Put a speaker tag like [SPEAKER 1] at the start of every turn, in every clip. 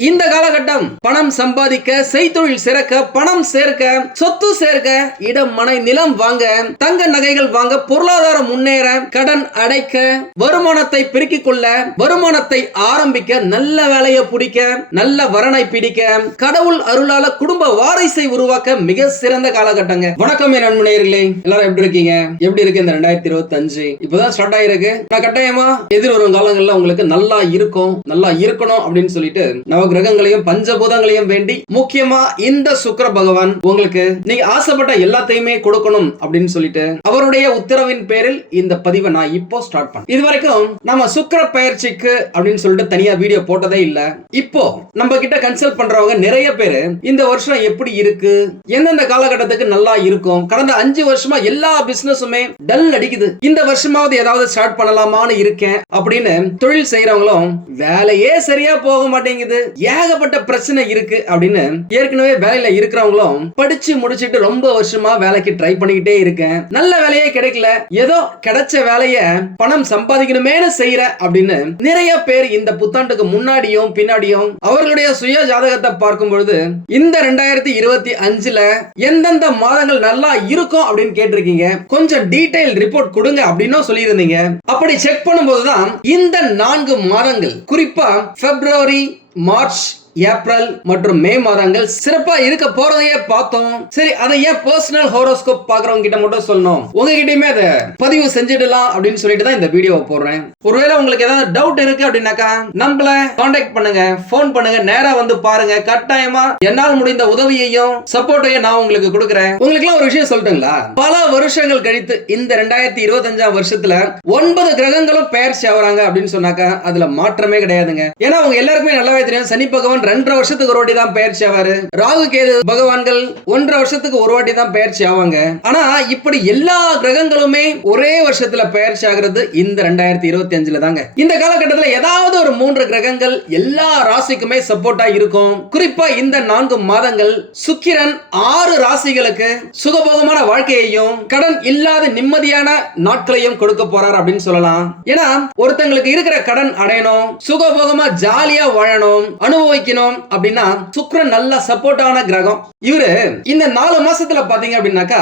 [SPEAKER 1] இந்த காலகட்டம் பணம் சம்பாதிக்க செய்தொழில் சிறக்க பணம் சேர்க்க சொத்து சேர்க்க இடம் மனை நிலம் வாங்க தங்க நகைகள் வாங்க பொருளாதாரம் முன்னேற கடன் அடைக்க வருமானத்தை பெருக்கிக் கொள்ள வருமானத்தை ஆரம்பிக்க நல்ல வேலையை பிடிக்க நல்ல வரனை பிடிக்க கடவுள் அருளால குடும்ப வாரிசை உருவாக்க மிக சிறந்த காலகட்டங்க. வணக்கம் என் நண்பனேர்களே எல்லாரும் எப்படி இருக்கீங்க? எப்படி இருக்கு இந்த ரெண்டாயிரத்தி இருபத்தி அஞ்சு இப்பதான் ஸ்டார்ட் ஆயிருக்கு. நான் கட்டாயமா எதிர் வரும் காலங்கள்ல உங்களுக்கு நல்லா இருக்கும் நல்லா இருக்கணும் அப்படின்னு சொல்லிட்டு நம்ம கிரகங்களையும் பஞ்சபூதங்களையும் வேண்டி முக்கியமா இந்த சுக்கர பகவான் உங்களுக்கு நீங்க ஆசைப்பட்ட எல்லாத்தையுமே கொடுக்கணும் அப்படின்னு சொல்லிட்டு அவருடைய உத்தரவின் பேரில் இந்த பதிவை நான் இப்போ ஸ்டார்ட் பண்ணேன். இது வரைக்கும் நம்ம சுக்கிர பயிற்சிக்கு அப்படின்னு சொல்லிட்டு தனியா வீடியோ போட்டதே இல்ல. இப்போ நம்ம கிட்ட கன்சல்ட் பண்றவங்க நிறைய பேரு இந்த வருஷம் எப்படி இருக்கு? எந்தெந்த காலகட்டத்துக்கு நல்லா இருக்கும்? கடந்த அஞ்சு வருஷமா எல்லா பிசினஸுமே டல் அடிக்குது. இந்த வருஷமாவது ஏதாவது ஸ்டார்ட் பண்ணலாமான்னு இருக்கேன் அப்படின்னு தொழில் செய்யறவங்களும் வேலையே சரியா போக மாட்டேங்குது. ஏகப்பட்ட பிரச்சனை இருக்கு அப்படின்னு ஏற்கனவே வேலையில இருக்கிறவங்களும் படிச்சு முடிச்சிட்டு ரொம்ப வருஷமா வேலைக்கு ட்ரை பண்ணிக்கிட்டே இருக்கேன். நல்ல வேலையே கிடைக்கல. ஏதோ கிடைச்ச வேலைய பணம் சம்பாதிக்கணுமேனு செய்யற அப்படின்னு நிறைய பேர் இந்த புத்தாண்டுக்கு முன்னாடியும் பின்னாடியும் அவர்களுடைய சுய ஜாதகத்தை பார்க்கும் பொழுது இந்த ரெண்டாயிரத்தி இருபத்தி அஞ்சுல எந்தெந்த மாதங்கள் நல்லா இருக்கும் அப்படின்னு கேட்டிருக்கீங்க. கொஞ்சம் டீடைல் ரிப்போர்ட் கொடுங்க அப்படின்னும் சொல்லியிருந்தீங்க. அப்படி செக் பண்ணும்போதுதான் இந்த நான்கு மாதங்கள் குறிப்பா பிப்ரவரி மார்ச் ஏப்ரல் மற்றும் மே மாதங்கள் சிறப்பா இருக்க போறதையே பார்த்தோம். சரி அதை ஏன் பர்சனல் ஹோரோஸ்கோப் பாக்குறவங்க கிட்ட மட்டும் சொல்லணும்? உங்ககிட்டயுமே அதை பதிவு செஞ்சிடலாம் அப்படின்னு சொல்லிட்டு தான் இந்த வீடியோவை போடுறேன். ஒருவேளை உங்களுக்கு ஏதாவது டவுட் இருக்கு அப்படின்னாக்கா நம்மள காண்டாக்ட் பண்ணுங்க ஃபோன் பண்ணுங்க நேரா வந்து பாருங்க. கட்டாயமா என்னால் முடிந்த உதவியையும் சப்போர்ட்டையும் நான் உங்களுக்கு கொடுக்குறேன். உங்களுக்கு ஒரு விஷயம் சொல்லட்டுங்களா? பல வருஷங்கள் கழித்து இந்த ரெண்டாயிரத்தி இருபத்தஞ்சாம் வருஷத்துல ஒன்பது கிரகங்களும் பெயர்ச்சி ஆகுறாங்க அப்படின்னு சொன்னாக்கா அதுல மாற்றமே கிடையாதுங்க. ஏன்னா அவங்க எல்லாருக்குமே நல்லாவே தெரியும். சனி பகவான் ரெண்டரை வருஷத்துக்கு ஒரு வாட்டி தான் பயிற்சி ஆவாரு. ராகு கேது பகவான்கள் ஒன்றரை வருஷத்துக்கு ஒரு வாட்டி தான் பயிற்சி ஆவாங்க. ஆனா இப்படி எல்லா கிரகங்களுமே ஒரே வருஷத்துல பயிற்சி ஆகிறது இந்த ரெண்டாயிரத்தி இருபத்தி அஞ்சுல தாங்க. இந்த காலகட்டத்தில் ஏதாவது ஒரு மூன்று கிரகங்கள் எல்லா ராசிக்குமே சப்போர்ட்டா இருக்கும். குறிப்பா இந்த நான்கு மாதங்கள் சுக்கிரன் ஆறு ராசிகளுக்கு சுகபோகமான வாழ்க்கையையும் கடன் இல்லாத நிம்மதியான நாட்களையும் கொடுக்க போறார் அப்படின்னு சொல்லலாம். ஏன்னா ஒருத்தங்களுக்கு இருக்கிற கடன் அடையணும் சுகபோகமா ஜாலியா வாழணும் அனுபவிக்கணும் அப்படின்னா சுக்ரன் நல்ல சப்போர்ட்டான கிரகம். இவரு இந்த நாலு மாசத்துல பாத்தீங்க அப்படின்னாக்கா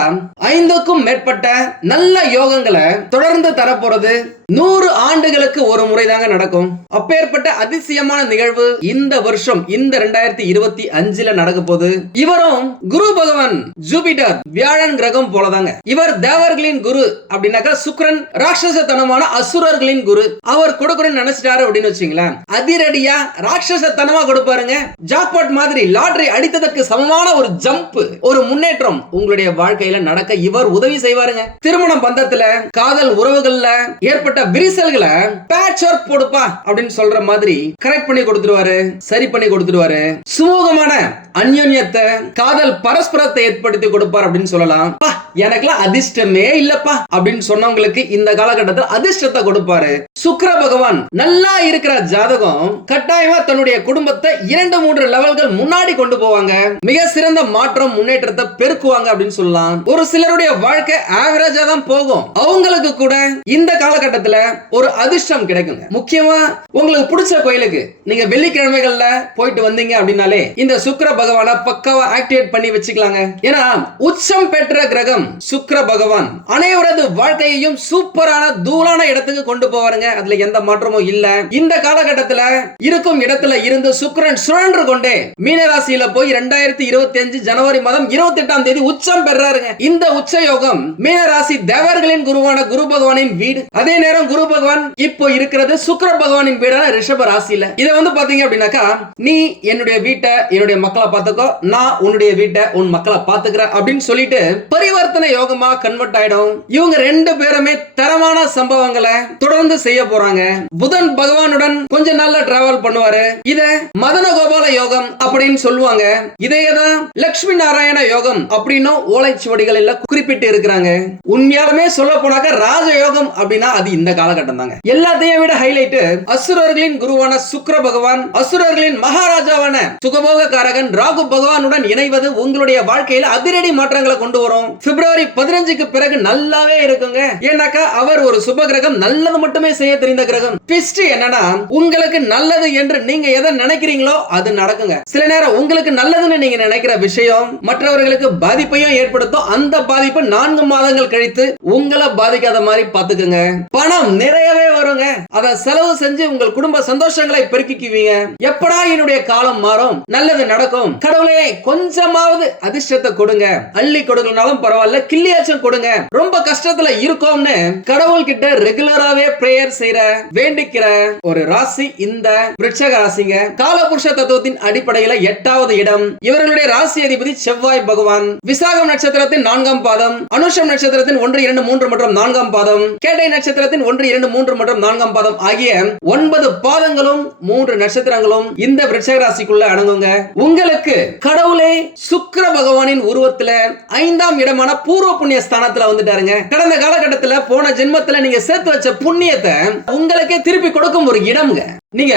[SPEAKER 1] ஐந்துக்கும் மேற்பட்ட நல்ல யோகங்களை தொடர்ந்து தரப்போறது நூறு ஆண்டுகளுக்கு ஒரு முறை தாங்க நடக்கும். அப்பேற்பட்ட அதிசயமான நிகழ்வு இந்த வருஷம் இந்த ரெண்டாயிரத்தி இருபத்தி அஞ்சுல நடக்க போகுது. இவரும் குரு பகவான் ஜூபிட்டர் வியாழன் கிரகம் போலதாங்க. இவர் தேவர்களின் குரு அப்படின்னாக்கா சுக்ரன் ராட்சசத்தனமான அசுரர்களின் குரு. அவர் கொடுக்கணும்னு நினைச்சிட்டாரு அப்படின்னு வச்சுங்களேன். அதிரடியா ராட்சசத்தனமா கொடுப்பாருங்க. ஜாக்பாட் மாதிரி லாட்ரி அடித்ததற்கு சமமான ஒரு ஜம்ப் ஒரு முன்னேற்றம் உங்களுடைய வாழ்க்கையில நடக்க இவர் உதவி செய்வாருங்க. திருமணம் பந்தத்துல காதல் உறவுகள்ல ஏற்பட்ட விரிசல்களை பேட்ச் ஒர்க் போடுப்பா அப்படின்னு சொல்ற மாதிரி கரெக்ட் பண்ணி கொடுத்துருவாரு சரி பண்ணி கொடுத்துருவாரு. சுமூகமான அந்யோன்யத்தை காதல் பரஸ்பரத்தை ஏற்படுத்தி கொடுப்பார் அப்படின்னு சொல்லலாம். எனக்குலாம் அதிர்ஷ்டமே இல்லப்பா அப்படின்னு சொன்னவங்களுக்கு இந்த காலகட்டத்தில் அதிர்ஷ்டத்தை கொடுப்பாரு. சுக்ர பகவான் நல்லா இருக்கிற ஜாதகம் கட்டாயமா தன்னுடைய குடும்பத்தை இரண்டு மூன்று லெவல்கள் முன்னாடி கொண்டு போவாங்க. மிக சிறந்த மாற்றம் முன்னேற்றத்தை பெருக்குவாங்க அப்படின்னு சொல்லலாம். ஒரு சிலருடைய வாழ்க்கை ஆவரேஜா தான் போகும். அவங்களுக்கு கூட இந்த காலகட்டத்துல ஒரு அதிர்ஷ்டம் கிடைக்குங்க. முக்கியமா உங்களுக்கு பிடிச்ச கோயிலுக்கு நீங்க வெள்ளிக்கிழமைகள்ல போயிட்டு வந்தீங்க அப்படின்னாலே இந்த சுக்கர பகவானை பக்காவா ஆக்டிவேட் பண்ணி வச்சுக்கலாங்க. ஏன்னா உச்சம் பெற்ற கிரகம் சுக்கிர பகவான் அனைவரது வாழ்க்கையையும் சூப்பரான தூளான இடத்துக்கு கொண்டு போவாருங்க. அதுல எந்த மாற்றமும் இல்ல. இந்த காலகட்டத்துல இருக்கும் இடத்துல இருந்து சுக்கிரன் சுழன்று கொண்டே மீனராசியில போய் ரெண்டாயிரத்தி இருபத்தி அஞ்சு ஜனவரி மாதம் இருபத்தி எட்டாம் தேதி உச்சம் பெறாருங்க. இந்த உச்ச யோகம் மீனராசி தேவர்களின் குருவான குரு பகவானின் வீடு. அதே நேரம் குரு பகவான் இப்போ இருக்கிறது சுக்கர பகவானின் வீடான ரிஷப ராசியில. இத வந்து பாத்தீங்க அப்படின்னாக்கா நீ என்னுடைய வீட்டை என்னுடைய மக்களை பார்த்துக்கோ நான் உன்னுடைய வீட்டை உன் மக்களை பாத்துக்கிறேன் அப்படின்னு சொல்லிட்டு பரிவர்த்தனை யோகமா கன்வெர்ட் ஆயிடும்? இவங்க ரெண்டு பேருமே தரமான சம்பவங்களை தொடர்ந்து செய்ய போறாங்க. புதன் பகவானுடன் கொஞ்ச நாள்ல டிராவல் பண்ணுவாரு. இத மதன கோபால யோகம் அப்படின்னு சொல்லுவாங்க. இதையதான் லட்சுமி நாராயண யோகம் அப்படின்னு ஓலைச்சுவடிகள் குறிப்பிட்டு இருக்கிறாங்க. உண்மையாலுமே சொல்ல போனாக்க ராஜ யோகம் அப்படின்னா அது இந்த காலகட்டம் தாங்க. எல்லாத்தையும் விட ஹைலைட் அசுரர்களின் குருவான சுக்கிர பகவான் அசுரர்களின் மகாராஜாவான சுகபோக காரகன் ராகு பகவானுடன் இணைவது உங்களுடைய வாழ்க்கையில அதிரடி மாற்றங்களை கொண்டு வரும். பிப்ரவரி பதினஞ்சுக்கு பிறகு நல்லாவே இருக்குங்க. ஏன்னாக்கா அவர் ஒரு சுப கிரகம் நல்லது மட்டுமே செய்ய தெரிந்த கிரகம். ட்விஸ்ட் என்னன்னா உங்களுக்கு நல்லது என்று நீங்க எதை நினைக்கிறீங்களோ அது நடக்குங்க. சில நேரம் உங்களுக்கு நல்லதுன்னு நீங்க நினைக்கிற விஷயம் மற்றவர்களுக்கு பாதிப்பையும் ஏற்படுத்தும். அந்த பாதிப்பு நான்கு மாதங்கள் கழித்து உங்களை பாதிக்காத மாதிரி பாத்துக்கோங்க பணம் நிறையவே வருங்க. அதை செலவு செஞ்சு உங்கள் குடும்ப சந்தோஷங்களை பெருக்கிக்குவீங்க. எப்படா என்னுடைய காலம் மாறும்? நல்லது நடக்கும். கடவுளே கொஞ்சமாவது அதிர்ஷ்டத்தை கொடுங்க. அள்ளி கொடுங்கனாலும் பரவாயில்ல. கிள்ளியாச்சும் கொடுங்க. ரொம்ப கஷ்டத்துல இருக்கோம்னு கடவுள் கிட்ட ரெகுலராவே பிரேயர் செய்யற வேண்டிக்கிற ஒரு ராசி இந்த விருட்சக ராசிங்க. காலபுருஷ தத்துவத்தின் அடிப்படையில எட்டாவது இடம். இவர்களுடைய ராசி அதிபதி செவ்வாய் பகவான். விசாகம் நட்சத்திரத்தின் நான்காம் பாதம். அனுஷம் நட்சத்திரத்தின் ஒன்று இரண்டு மூன்று மற்றும் நான்காம் பாதம். கேட்டை நட்சத்திரத்தின் ஒன்று இரண்டு மூன்று மற்றும் நான்காம் பாதம் ஆகிய ஒன்பது பாதங்களும் மூன்று நட்சத்திரங்களும் இந்த விருட்சக ராசிக்குள்ள அடங்குங்க. உங்களுக்கு கடவுளே சுக்கர பகவானின் உருவத்துல ஐந்தாம் இடமான பூர்வ புண்ணிய ஸ்தானத்துல வந்துட்டாருங்க. கடந்த காலகட்டத்துல போன ஜென்மத்துல நீங்க சேர்த்து வச்ச புண்ணியத்தை உங்களுக்கே திருப்பி கொடுக்கும் ஒரு இடம்ங்க. நீங்க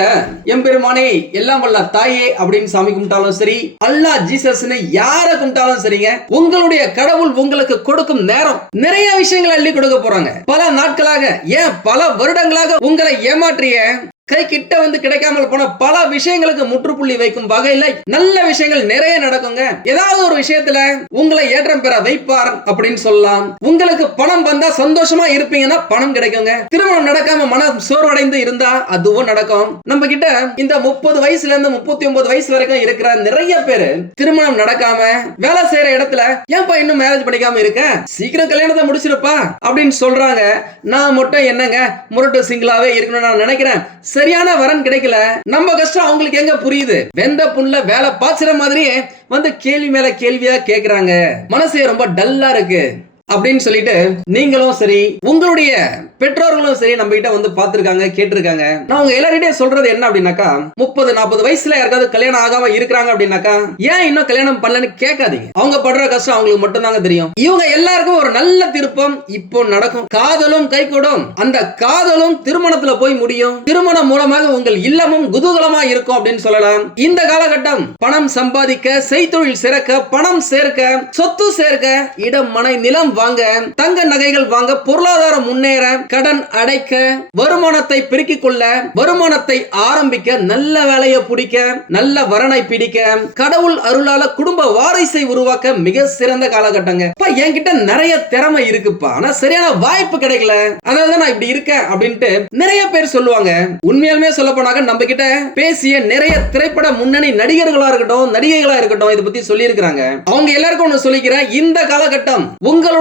[SPEAKER 1] எம்பெருமானே எல்லாம் வல்ல தாயே அப்படின்னு சாமி கும்பிட்டாலும் சரி அல்லாஹ் ஜீசஸ்னு யார கும்பிட்டாலும் சரிங்க உங்களுடைய கடவுள் உங்களுக்கு கொடுக்கும் நேரம். நிறைய விஷயங்களை அள்ளி கொடுக்க போறாங்க. பல நாட்களாக ஏன் பல வருடங்களாக உங்களை ஏமாற்றிய கை கிட்ட வந்து கிடைக்காமல் போன பல விஷயங்களுக்கு முற்றுப்புள்ளி வைக்கும் வகையில நல்ல விஷயங்கள் நிறைய நடக்குங்க. ஏதாவது ஒரு விஷயத்துல உங்களை ஏற்றம் பெற வைப்பார் அப்படின்னு சொல்லலாம். உங்களுக்கு பணம் வந்தா சந்தோஷமா இருப்பீங்கன்னா பணம் கிடைக்குங்க. திருமணம் நடக்காம மனம் சோர்வடைந்து இருந்தா அதுவும் நடக்கும். நம்ம கிட்ட இந்த முப்பது வயசுல இருந்து முப்பத்தி ஒன்பது வயசு வரைக்கும் இருக்கிற நிறைய பேரு திருமணம் நடக்காம வேலை செய்யற இடத்துல ஏன்பா இன்னும் மேரேஜ் பண்ணிக்காம இருக்க? சீக்கிரம் கல்யாணத்தை முடிச்சிருப்பா? அப்படின்னு சொல்றாங்க. நான் மட்டும் என்னங்க முரட்டு சிங்கிளாவே இருக்கணும்னு நான் நினைக்கிறேன். சரியான வரன் கிடைக்கல. நம்ம கஷ்டம் அவங்களுக்கு எங்க புரியுது? வெந்த புண்ணுல வேலை பாய்ச்சுற மாதிரியே வந்து கேள்வி மேல கேள்வியா கேக்குறாங்க. மனசே ரொம்ப டல்லா இருக்கு. அப்படின்னு சொல்லிட்டு நீங்களும் சரி உங்களுடைய பெற்றோர்களும் சரி நம்ம கிட்ட வந்து பார்த்திருக்காங்க கேட்டிருக்காங்க. நான் உங்க எல்லார்கிட்டயும் சொல்றது என்ன அப்படின்னாக்கா முப்பது நாற்பது வயசுல யாருக்காவது கல்யாணம் ஆகாம இருக்கிறாங்க அப்படின்னாக்கா ஏன் இன்னும் கல்யாணம் பண்ணலன்னு கேட்காதீங்க. அவங்க படுற கஷ்டம் அவங்களுக்கு மட்டும்தாங்க தெரியும். இவங்க எல்லாருக்கும் ஒரு நல்ல திருப்பம் இப்போ நடக்கும். காதலும் கைகூடும். அந்த காதலும் திருமணத்துல போய் முடியும். திருமணம் மூலமாக உங்கள் இல்லமும் குதூகலமா இருக்கும் அப்படின்னு சொல்லலாம். இந்த காலகட்டம் பணம் சம்பாதிக்க செய்தொழில் சிறக்க பணம் சேர்க்க சொத்து சேர்க்க இடம் மனை நிலம் வாங்க தங்க நகைகள் வாங்க பொருளாதாரம் முன்னேற கடன் அடைக்க வருமானத்தை பெருக்கிக் கொள்ள வருமானத்தை ஆரம்பிக்க நல்ல வேலையை பிடிக்க நல்ல வரனை பிடிக்க கடவுள் அருளால குடும்ப வாரிசை உருவாக்க மிக சிறந்த காலகட்டங்க. இப்ப என்கிட்ட நிறைய திறமை இருக்குப்பா. ஆனா சரியான வாய்ப்பு கிடைக்கல. அதனால நான் இப்படி இருக்கேன் அப்படின்ட்டு நிறைய பேர் சொல்லுவாங்க. உண்மையாலுமே சொல்ல போனாக்க நம்ம கிட்ட பேசிய நிறைய திரைப்பட முன்னணி நடிகர்களா இருக்கட்டும் நடிகைகளா இருக்கட்டும் இதை பத்தி சொல்லி இருக்கிறாங்க அவங்க எல்லாருக்கும் ஒண்ணு சொல்லிக்கிறேன். இந்த காலகட்டம்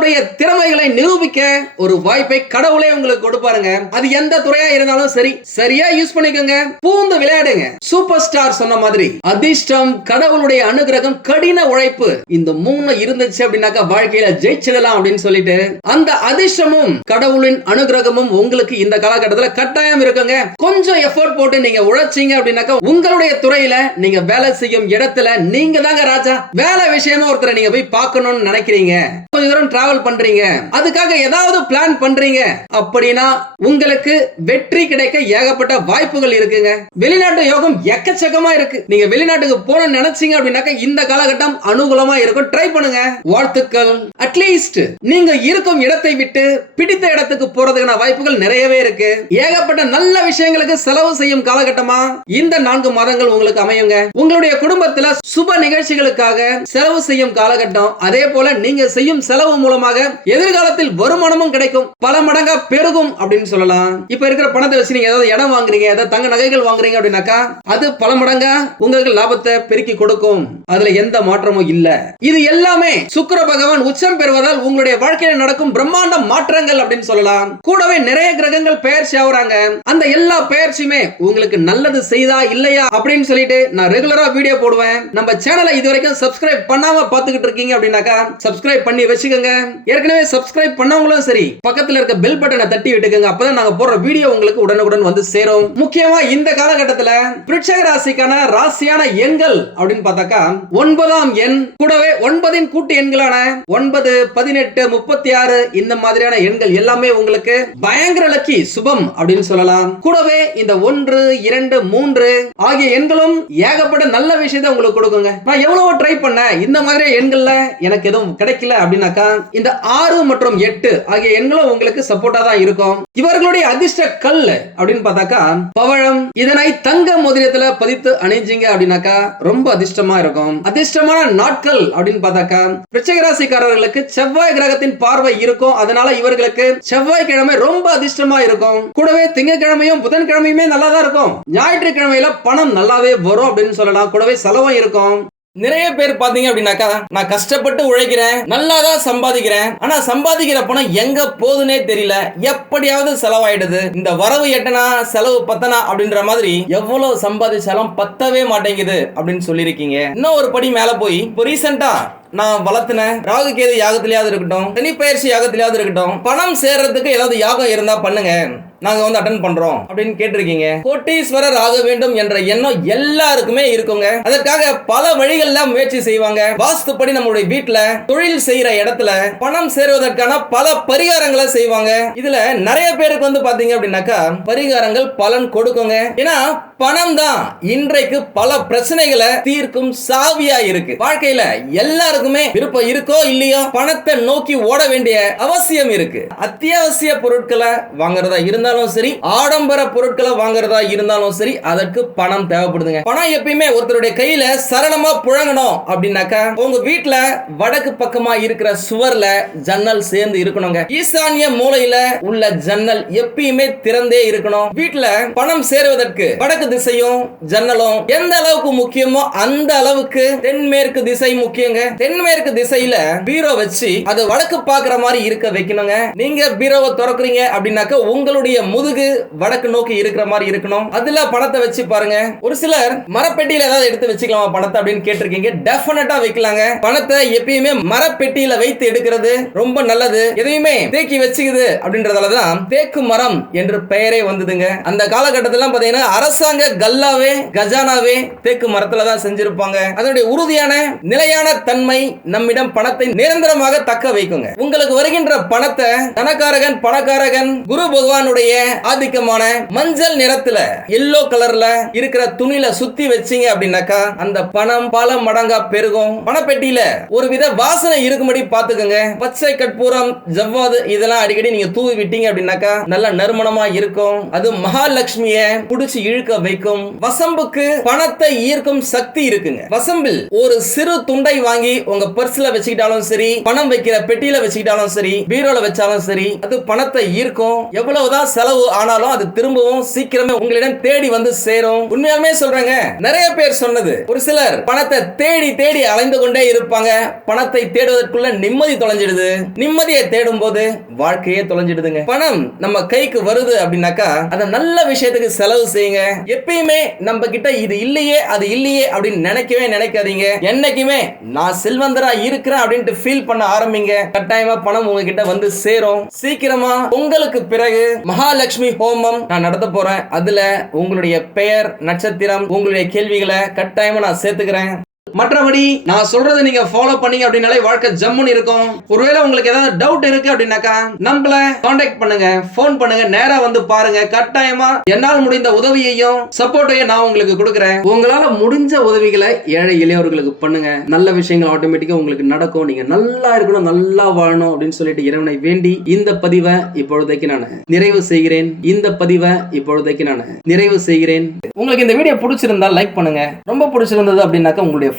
[SPEAKER 1] உங்களுடைய திறமைகளை நிரூபிக்க ஒரு வாய்ப்பை கடவுளே உங்களுக்கு கொடுப்பாருங்க. அது எந்த துறையா இருந்தாலும் சரி சரியா யூஸ் பண்ணிக்கோங்க. பூந்து விளையாடுங்க. சூப்பர் ஸ்டார் சொன்ன மாதிரி அதிர்ஷ்டம் கடவுளுடைய அனுகிரகம் கடின உழைப்பு. இந்த மூணு இருந்துச்சு அப்படின்னாக்கா வாழ்க்கையில ஜெயிச்சிடலாம் அப்படின்னு சொல்லிட்டு அந்த அதிர்ஷ்டமும் கடவுளின் அனுகிரகமும் உங்களுக்கு இந்த காலகட்டத்துல கட்டாயம் இருக்குங்க. கொஞ்சம் எஃபோர்ட் போட்டு நீங்க உழைச்சீங்க அப்படின்னாக்கா உங்களுடைய துறையில நீங்க வேலை செய்யும் இடத்துல நீங்க தாங்க ராஜா. வேலை விஷயமா ஒருத்தரை நீங்க போய் பார்க்கணும்னு நினைக்கிறீங்க. கொஞ்ச தூரம் டிராவல் பண்றீங்க. அதுக்காக ஏதாவது பிளான் பண்றீங்க. அப்படின்னா உங்களுக்கு வெற்றி கிடைக்க ஏகப்பட்ட வாய்ப்புகள் இருக்குங்க. வெளிநாட்டு யோகம் எக்கச்சக்கமா இருக்கு. நீங்க வெளிநாட்டுக்கு போன நினைச்சீங்க அப்படின்னாக்க இந்த காலகட்டம் அனுகூலமா இருக்கும். ட்ரை பண்ணுங்க. வாழ்த்துக்கள். அட்லீஸ்ட் நீங்க இருக்கும் இடத்தை விட்டு பிடித்த இடத்துக்கு போறதுக்கான வாய்ப்புகள் நிறையவே இருக்கு. ஏகப்பட்ட நல்ல விஷயங்களுக்கு செலவு செய்யும் காலகட்டமா இந்த நான்கு மாதங்கள் உங்களுக்கு அமையுங்க. உங்களுடைய குடும்பத்துல சுப நிகழ்ச்சிகளுக்காக செலவு செய்யும் காலகட்டம். அதே போல நீங்க செய்யும் செலவு மூலமா மூலமாக எதிர்காலத்தில் வருமானமும் கிடைக்கும். பல மடங்கா பெருகும் அப்படின்னு சொல்லலாம். இப்ப இருக்கிற பணத்தை வச்சு நீங்க ஏதாவது இடம் வாங்குறீங்க ஏதாவது தங்க நகைகள் வாங்குறீங்க அப்படின்னாக்கா அது பல மடங்கா உங்களுக்கு லாபத்தை பெருக்கி கொடுக்கும். அதுல எந்த மாற்றமும் இல்ல. இது எல்லாமே சுக்கர பகவான் உச்சம் பெறுவதால் உங்களுடைய வாழ்க்கையில நடக்கும் பிரம்மாண்ட மாற்றங்கள் அப்படின்னு சொல்லலாம். கூடவே நிறைய கிரகங்கள் பெயர்ச்சி ஆகுறாங்க. அந்த எல்லா பெயர்ச்சியுமே உங்களுக்கு நல்லது செய்தா இல்லையா அப்படின்னு சொல்லிட்டு நான் ரெகுலரா வீடியோ போடுவேன். நம்ம சேனலை இது வரைக்கும் சப்ஸ்கிரைப் பண்ணாம பாத்துக்கிட்டு இருக்கீங்க அப்படின்னாக்கா சப்ஸ்கிரைப் பண்ணி வச்சுக்கோங்க. ஏற்கனவே சப்ஸ்கிரைப் பண்ணவங்களும் சரி பக்கத்துல இருக்க பெல் பட்டனை தட்டி விட்டுக்கோங்க. அப்பதான் நாங்க போடுற வீடியோ உங்களுக்கு உடனுக்குடன் வந்து சேரும். முக்கியமா இந்த காலகட்டத்துல விருட்சக ராசிக்கான ராசியான எண்கள் அப்படின்னு பார்த்தாக்கா ஒன்பதாம் எண் கூடவே ஒன்பதின் கூட்டு எண்களான ஒன்பது பதினெட்டு முப்பத்தி ஆறு இந்த மாதிரியான எண்கள் எல்லாமே உங்களுக்கு பயங்கர லக்கி சுபம் அப்படின்னு சொல்லலாம். கூடவே இந்த ஒன்று இரண்டு மூன்று ஆகிய எண்களும் ஏகப்பட்ட நல்ல விஷயத்தை உங்களுக்கு கொடுக்குங்க. நான் எவ்வளவு ட்ரை பண்ணேன். இந்த மாதிரி எண்கள்ல எனக்கு எதுவும் கிடைக்கல அப்படின்னாக்கா இந்த இந்த ஆறு மற்றும் எட்டு ஆகிய எண்களும் உங்களுக்கு சப்போர்ட்டா தான் இருக்கும். இவர்களுடைய அதிர்ஷ்ட கல் அப்படின்னு பார்த்தாக்கா பவழம். இதனை தங்க மோதிரத்துல பதித்து அணிஞ்சிங்க அப்படின்னாக்கா ரொம்ப அதிர்ஷ்டமா இருக்கும். அதிர்ஷ்டமான நாட்கள் அப்படின்னு பார்த்தாக்கா விருச்சிக ராசிக்காரர்களுக்கு செவ்வாய் கிரகத்தின் பார்வை இருக்கும். அதனால இவர்களுக்கு செவ்வாய்க்கிழமை ரொம்ப அதிர்ஷ்டமா இருக்கும். கூடவே திங்கட்கிழமையும் புதன்கிழமையுமே நல்லா தான் இருக்கும். ஞாயிற்றுக்கிழமையில பணம் நல்லாவே வரும் அப்படின்னு சொல்லலாம். கூடவே செலவும் இருக்கும்.
[SPEAKER 2] நிறைய பேர் பாத்தீங்க அப்படின்னாக்கா நான் கஷ்டப்பட்டு உழைக்கிறேன் நல்லா தான் சம்பாதிக்கிறேன் ஆனா சம்பாதிக்கிற பணம் எங்க போகுதுன்னே தெரியல. எப்படியாவது செலவாயிடுது. இந்த வரவு எட்டனா செலவு பத்தனா அப்படின்ற மாதிரி எவ்வளவு சம்பாதிச்சாலும் பத்தவே மாட்டேங்குது அப்படின்னு சொல்லியிருக்கீங்க. இன்னும் ஒரு படி மேல போய் இப்போ ரீசெண்டா நான் வளர்த்தின ராகு கேது யாகத்திலேயாவது இருக்கட்டும் சனி பயிற்சி யாகத்திலேயாவது இருக்கட்டும் பணம் சேர்றதுக்கு ஏதாவது யாகம் இருந்தா பண்ணுங்க. நாங்க வந்து அட்டன் பண்றோம் அப்படின்னு கேட்டிருக்கீங்க. கோட்டீஸ்வரர் ஆக வேண்டும் என்ற எண்ணம் எல்லாருக்குமே இருக்குங்க. அதற்காக பல வழிகள்ல முயற்சி செய்வாங்க. வாஸ்துப்படி நம்மளுடைய வீட்டுல தொழில் செய்யற இடத்துல பணம் சேருவதற்கான பல பரிகாரங்களை செய்வாங்க. இதுல நிறைய பேருக்கு வந்து பாத்தீங்க அப்படின்னாக்கா பரிகாரங்கள் பலன் கொடுக்குங்க. ஏன்னா பணம் தான் இன்றைக்கு பல பிரச்சனைகளை தீர்க்கும் சாவியா இருக்கு. வாழ்க்கையில எல்லாருக்குமே விருப்பம் இருக்கோ இல்லையோ பணத்தை நோக்கி ஓட வேண்டிய அவசியம் இருக்கு. அத்தியாவசிய பொருட்களை வாங்குறதா இருந்தாலும் சரி ஆடம்பர பொருட்களை வாங்குறதா இருந்தாலும் சரி அதற்கு பணம் தேவைப்படுதுங்க. பணம் எப்பயுமே ஒருத்தருடைய கையில சரளமா புழங்கணும் அப்படின்னாக்கா உங்க வீட்டுல வடக்கு பக்கமா இருக்கிற சுவர்ல ஜன்னல் சேர்ந்து இருக்கணுங்க. ஈசானிய மூலையில உள்ள ஜன்னல் எப்பயுமே திறந்தே இருக்கணும். வீட்டுல பணம் சேருவதற்கு வடக்கு திசையும் ஜன்னலும் எந்த அளவுக்கு முக்கியமோ அந்த அளவுக்கு தென்மேற்கு திசை முக்கியங்க. தென்மேற்கு திசையில பீரோ வச்சு அது வடக்கு பாக்குற மாதிரி இருக்க வைக்கணுங்க. நீங்க பீரோவை திறக்குறீங்க அப்படின்னாக்க உங்களுடைய முதுகு வடக்கு நோக்கி இருக்கிற மாதிரி இருக்கணும். அதுல பணத்தை வச்சு பாருங்க. ஒரு சிலர் மரப்பெட்டியில ஏதாவது எடுத்து வச்சுக்கலாமா பணத்தை அப்படின்னு கேட்டிருக்கீங்க. டெஃபினட்டா வைக்கலாங்க. பணத்தை எப்பயுமே மரப்பெட்டியில வைத்து எடுக்கிறது ரொம்ப நல்லது. எதையுமே தேக்கி வச்சுக்குது அப்படின்றதாலதான் தேக்கு மரம் என்று பெயரே வந்ததுங்க. அந்த காலகட்டத்தில பாத்தீங்கன்னா அரசாங்க கல்லாவே கஜானாவே தேக்கு மரத்துல தான் செஞ்சிருப்பாங்க. அதனுடைய உறுதியான நிலையான தன்மை நம்மிடம் பணத்தை நிரந்தரமாக தக்க வைக்குங்க. உங்களுக்கு வருகின்ற பணத்தை தனக்காரகன் பணக்காரகன் குரு பகவானுடைய ஆதிக்கமான மஞ்சள் நிறத்துல எல்லோ கலர்ல இருக்கிற துணியில சுத்தி வச்சீங்க அப்படின்னாக்கா அந்த பணம் பல மடங்கா பெருகும். பணப்பெட்டியில ஒரு வித வாசனை இருக்கும்படி பாத்துக்கோங்க பச்சை கற்பூரம் ஜவ்வாது இதெல்லாம் அடிக்கடி நீங்க தூவி விட்டீங்க அப்படின்னாக்கா நல்ல நறுமணமா இருக்கும். அது மகாலட்சுமிய புடிச்சு இழுக்க வைக்கும் வசம்புக்கு பணத்தை ஈர்க்கும் சக்தி இருக்குங்க. வசம்பில் ஒரு சிறு துண்டை வாங்கி உங்க பர்ஸ்ல வச்சுக்கிட்டாலும் சரி பணம் வைக்கிற பெட்டியில வச்சுக்கிட்டாலும் சரி பீரோல வச்சாலும் சரி அது பணத்தை ஈர்க்கும். எவ்வளவுதான் செலவு ஆனாலும் அது திரும்பவும் சீக்கிரமே உங்களிடம் தேடி வந்து சேரும். உண்மையாலுமே சொல்றேங்க நிறைய பேர் சொன்னது. ஒரு சிலர் பணத்தை தேடி தேடி அலைந்து கொண்டே இருப்பாங்க. பணத்தை தேடுவதற்குள்ள நிம்மதி தொலைஞ்சிடுது. நிம்மதியை தேடும் போது வாழ்க்கையே தொலைஞ்சிடுதுங்க. பணம் நம்ம கைக்கு வருது அப்படின்னாக்கா அதை நல்ல விஷயத்துக்கு செலவு செய்யுங்க. எப்பயுமே நம்ம கிட்ட இது இல்லையே அது இல்லையே அப்படின்னு நினைக்கவே நினைக்காதீங்க. என்னைக்குமே நான் செல்வந்தரா இருக்கிறேன் அப்படின்ட்டு ஃபீல் பண்ண ஆரம்பிங்க. கட்டாயமா பணம் உங்ககிட்ட வந்து சேரும். சீக்கிரமா உங்களுக்கு பிறகு மகாலட்சுமி ஹோமம் நான் நடத்த போறேன். அதுல உங்களுடைய பெயர் நட்சத்திரம் உங்களுடைய கேள்விகளை கட்டாயமா நான் சேர்த்துக்கிறேன்.
[SPEAKER 1] மற்றபடி நான் சொல்றதை நீங்க ஃபாலோ பண்ணீங்க அப்படின்னாலே வாழ்க்கை ஜம்முன்னு இருக்கும். ஒருவேளை உங்களுக்கு ஏதாவது டவுட் இருக்கு அப்படின்னாக்கா நம்மள காண்டாக்ட் பண்ணுங்க ஃபோன் பண்ணுங்க நேரா வந்து பாருங்க. கட்டாயமா என்னால் முடிந்த உதவியையும் சப்போர்ட்டையும் நான் உங்களுக்கு கொடுக்குறேன். உங்களால முடிஞ்ச உதவிகளை ஏழை இளையவர்களுக்கு பண்ணுங்க. நல்ல விஷயங்கள் ஆட்டோமேட்டிக்கா உங்களுக்கு நடக்கும். நீங்க நல்லா இருக்கணும் நல்லா வாழணும் அப்படின்னு சொல்லிட்டு இறைவனை வேண்டி இந்த பதிவை இப்பொழுதைக்கு நான் நிறைவு செய்கிறேன். இந்த பதிவை இப்பொழுதைக்கு நான் நிறைவு செய்கிறேன்.
[SPEAKER 2] உங்களுக்கு இந்த வீடியோ பிடிச்சிருந்தா லைக் பண்ணுங்க. ரொம்ப பிடிச்சிருந்தது அப்படின்னாக்கா உங்களுடைய